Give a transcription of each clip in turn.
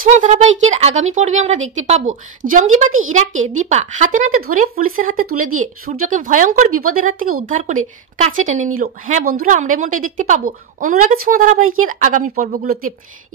ছোঁয়া ধারাবাহিকের আগামী পর্বে আমরা দেখতে পাবো জঙ্গিবাদী ইরাকে দীপা হাতে নাতে ধরে পুলিশের হাতে তুলে দিয়ে সূর্যকে ভয়ঙ্কর বিপদের হাত থেকে উদ্ধার করে কাছে টেনে নিল। হ্যাঁ বন্ধুরা, আমরা এমনটাই দেখতে পাবো অনুরাগের ছোঁয়া ধারাবাহিকের আগামী পর্বগুলোতে।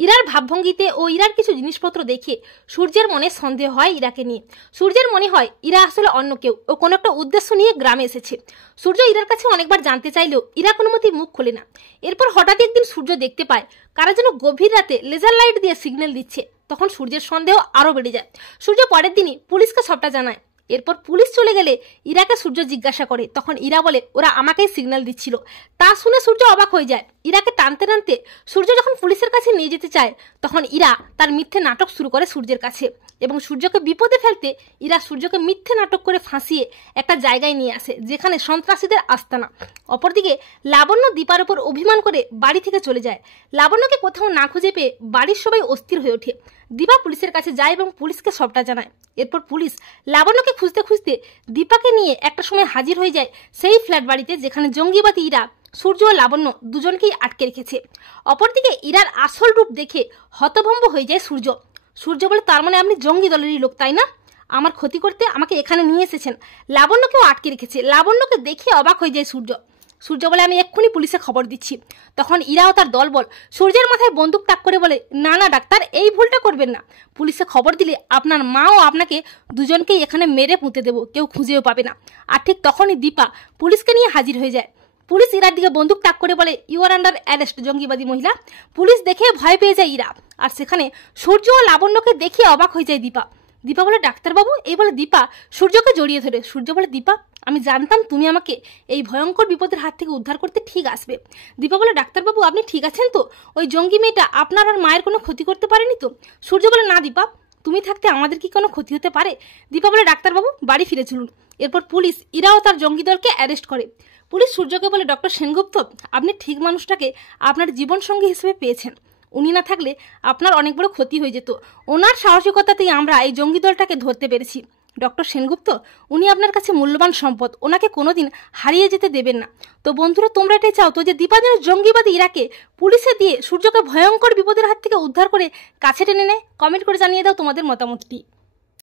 ইরার ভাবভঙ্গিতে ও ইরার কিছু জিনিসপত্র দেখে সূর্যের মনে সন্দেহ হয় ইরাকে নিয়ে। সূর্যের মনে হয় ইরা আসলে অন্য কেউ ও কোনো একটা উদ্দেশ্য নিয়ে গ্রামে এসেছে। সূর্য ইরার কাছে অনেকবার জানতে চাইলেও ইরা কোনো মতেই মুখ খোলে না। এরপর হঠাৎ একদিন সূর্য দেখতে পায় কারা যেন গভীর রাতে লেজার লাইট দিয়ে সিগন্যাল দিচ্ছে। তখন সূর্যের সন্দেহ আরো বেড়ে যায়। সূর্য পরের দিনই পুলিশকে সবটা জানায়। এরপর পুলিশ চলে গেলে ইরাকে সূর্য জিজ্ঞাসা করে, তখন ইরা বলে ওরা আমাকেই সিগন্যাল দিচ্ছিল। তা শুনে সূর্য অবাক হয়ে যায়। ইরাকে টানতে টানতে সূর্য যখন পুলিশের কাছে নিয়ে যেতে চায় তখন ইরা তার মিথ্যে নাটক শুরু করে সূর্যের কাছে এবং সূর্যকে বিপদে ফেলতে ইরা সূর্যকে মিথ্যে নাটক করে ফাঁসিয়ে একটা জায়গায় নিয়ে আসে যেখানে সন্ত্রাসীদের আস্তানা। অপরদিকে লাবণ্য দীপার উপর অভিমান করে বাড়ি থেকে চলে যায়। লাবণ্যকে কোথাও না খুঁজে পেয়ে বাড়ির সবাই অস্থির হয়ে ওঠে। দীপা পুলিশের কাছে যায় এবং পুলিশকে সবটা জানায়। এরপর পুলিশ লাবণ্যকে খুঁজতে খুঁজতে দীপাকে নিয়ে একটা সময় হাজির হয়ে যায় সেই ফ্ল্যাট বাড়িতে যেখানে জঙ্গিবাদী ইরা সূর্য ও লাবণ্য দুজনকেই আটকে রেখেছে। অপরদিকে ইরার আসল রূপ দেখে হতভম্ব হয়ে যায় সূর্য। সূর্য বলে, তার মানে আপনি জঙ্গি দলেরই লোক, তাই না? আমার ক্ষতি করতে আমাকে এখানে নিয়ে এসেছেন। লাবণ্যকেও আটকে রেখেছে। লাবণ্যকে দেখে অবাক হয়ে যায় সূর্য। সূর্য বলে, আমি এক্ষুনি পুলিশে খবর দিচ্ছি। তখন ইরাও তার দলবল সূর্যের মাথায় বন্দুক তাক করে বলে, না না ডাক্তার, এই ভুলটা করবেন না। পুলিশে খবর দিলে আপনার মা ও আপনাকে দুজনকেই এখানে মেরে পুঁতে দেবো, কেউ খুঁজেও পাবে না। আর ঠিক তখনই দীপা পুলিশকে নিয়ে হাজির হয়ে যায়। পুলিশ ইরার দিকে বন্দুক তাক করে বলে, ইউ আর আন্ডার অ্যারেস্ট জঙ্গিবাদী মহিলা। পুলিশ দেখে ভয় পেয়ে যায় ইরা। আর সেখানে সূর্য ও লাবণ্যকে দেখে অবাক হয়ে যায় দীপা। দীপা বলে, ডাক্তারবাবু। এই বলে দীপা সূর্যকে জড়িয়ে ধরে। সূর্য বলে, দীপা আমি জানতাম তুমি আমাকে এই ভয়ঙ্কর বিপদের হাত থেকে উদ্ধার করতে ঠিক আসবে। দীপা বলে, ডাক্তারবাবু আপনি ঠিক আছেন তো? ওই জঙ্গি মেয়েটা আপনার আর মায়ের কোনো ক্ষতি করতে পারেনি তো? সূর্য বলে, না দীপা, তুমি থাকতে আমাদের কি কোনো ক্ষতি হতে পারে? দীপা বলে, ডাক্তারবাবু বাড়ি ফিরে চলুন। এরপর পুলিশ ইরাও তার জঙ্গি দলকে অ্যারেস্ট করে। পুলিশ সূর্যকে বলে, ডক্টর সেনগুপ্ত, আপনি ঠিক মানুষটাকে আপনার জীবনসঙ্গী হিসেবে পেয়েছেন। উনি না থাকলে আপনার অনেক বড় ক্ষতি হয়ে যেত। ওনার সাহসিকতাতেই আমরা এই জঙ্গি দলটাকে ধরতে পেরেছি। ডক্টর সেনগুপ্ত, উনি আপনার কাছে মূল্যবান সম্পদ, ওনাকে কোনোদিন হারিয়ে যেতে দেবেন না। তো বন্ধুরা, তোমরা এটাই চাও তো যে দীপা যেন জঙ্গিবাদী ইরাকে পুলিশে দিয়ে সূর্যকে ভয়ঙ্কর বিপদের হাত থেকে উদ্ধার করে কাছে টেনে নেয়? কমেন্ট করে জানিয়ে দাও তোমাদের মতামতটি।